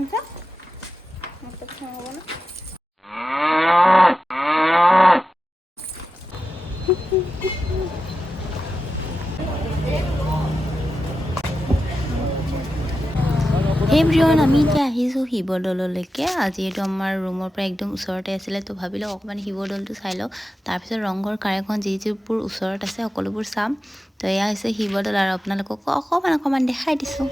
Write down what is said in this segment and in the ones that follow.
কনসা মতো খাবো না এভৰিৱান আমি এতিয়া আহিছোঁ শিৱদৌললৈকে। আজি এইটো আমাৰ ৰুমৰ পৰা একদম ওচৰতে আছিলে, তো ভাবিলোঁ অকণমান শিৱদৌলটো চাই লওঁ। তাৰপিছত ৰংঘৰ কাৰেংঘৰ যিবোৰ ওচৰত আছে সকলোবোৰ চাম। তো এয়া হৈছে শিৱদৌল আৰু আপোনালোকক অকণমান দেখাই দিছোঁ।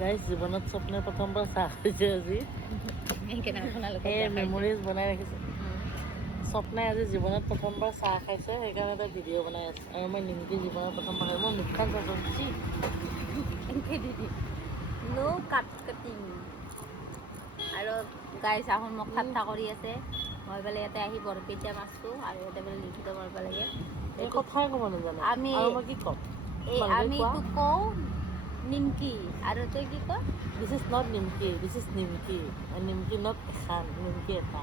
গাইজ জীৱনত স্বপ্নে প্ৰথমবাৰ চাহ খাইছে আজি মেমৰিজ বনাই ৰাখিছে। স্বপ্নাই আজি জীৱনত প্ৰথমবাৰ চাহ খাইছে, সেইকাৰণে এটা ভিডিঅ' বনাই আছে। আৰু মই নিমকি জীৱনত প্ৰথমবাৰ খাই মই মুখখন চাইছোঁ নো কাটিং আৰু গাইছ আহোন মোক ঠাট্টা কৰি আছে। মই বোলে ইয়াতে আহি বৰপেটীয়া মাছটো আৰু ইয়াতে বোলে লিখিত মাৰিব লাগে। এই কথাই ক'ব নাজানো আমি মই কি ক'ম আমি তো কওঁ নিমকি আৰু তই কি কয়? This is not Nimki, this is Nimki. Nimki not এখন, নিমকি এটা।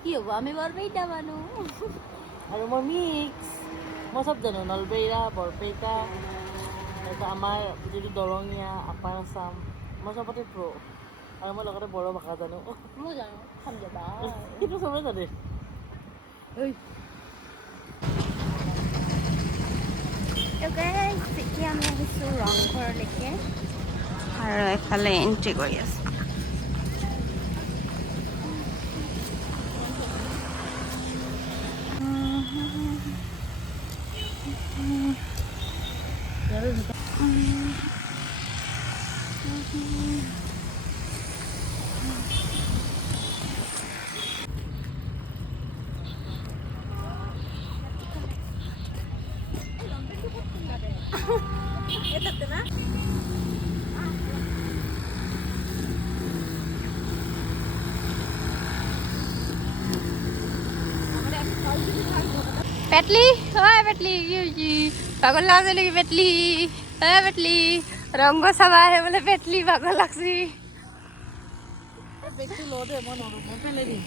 কি হ'ব আমি বৰপেটীয়া মানুহ আৰু মই মিক্স, মই চব জানো। নলবেইৰা, বৰপেটা, তাৰপিছত আমাৰ যিটো দৰঙীয়া, আপাৰ আছাম, মই চবতে প্ৰ'। আৰু মই লগতে বড়ো ভাষা জানো। মই জানো খাম যাবা সেইটো চবেই জানে। এতিয়া আমি আহিছোঁ ৰংঘৰলৈকে আৰু এফালে এণ্ট্ৰি কৰি আছোঁ। পেটলি হয় পেটলি পাগল লাগছে নেকি পেটলি হয় পেটলি ৰংগ চাবা আহে বোলে পেটলি পাগল লাগছি। বেগটো ল দে, মই নৰো, মই পেলাই দিম।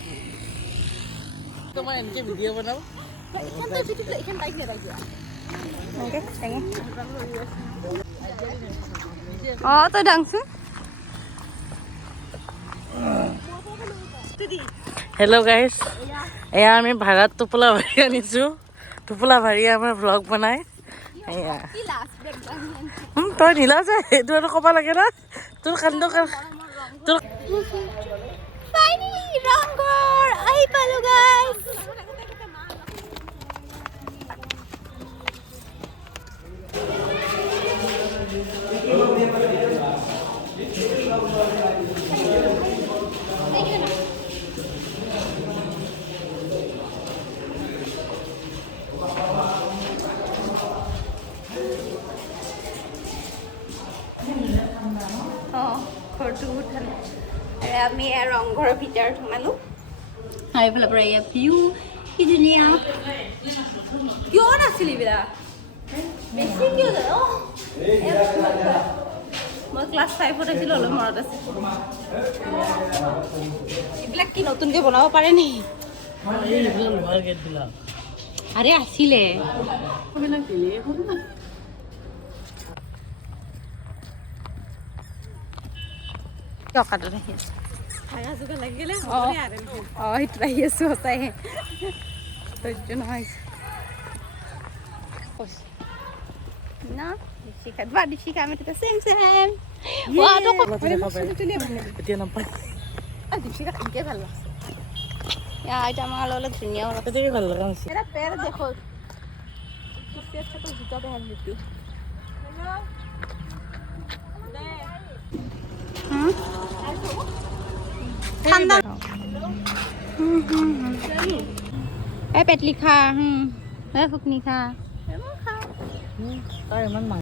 মই এনেকৈ ভিডিঅ' বনাওঁ। অঁ তই ডাংচোন। হেল্ল' গাইজ, এয়া আমি ভাড়াত টোপোলা ভাৰী আনিছোঁ। টোপোলা ভাৰীয়ে আমাৰ ভ্লগ বনাই। এয়া তই নিলা যে সেইটো আৰু ক'ব লাগে না। তোৰ কান্দ তোৰ ৰংঘৰ আহি পালো গাইছ। অঁ ঘৰটো বহুত ঠাণ্ডা। আৰু আমি ৰংঘৰৰ ভিতৰত সোমালোঁ। আৰু এইফালৰ পৰা এয়া ভিউ কি ধুনীয়া। কিয় নাছিলি এইবিলাক বেছি কিয় যায়? অঁ মই ক্লাছ 5ত আছিলোঁ, অলপ মনত আছে। এইবিলাক কি নতুনকৈ বনাব পাৰে নেকি? লোহাৰ গেটবিলাক আৰে আছিলে টকাটো ৰাখি আছোঁ। অঁ সেইটো আহি আছোঁ সঁচাই সহ্য নহয় না দীপশিখা বা দীপশিখা আমি তেতিয়া চেম এতিয়া নাপায়। দীপশিখা এনেকৈ ভাল লাগছে। এটা আমাৰ অলপ ধুনীয়াও লাগছে। এতিয়াকে ভাল লগা হৈছে। এটা পেৰ দেখো জুতা পেহেন দিতি ঠাণ্ডা পেটলি খা ফুকনি খা তাই ইমান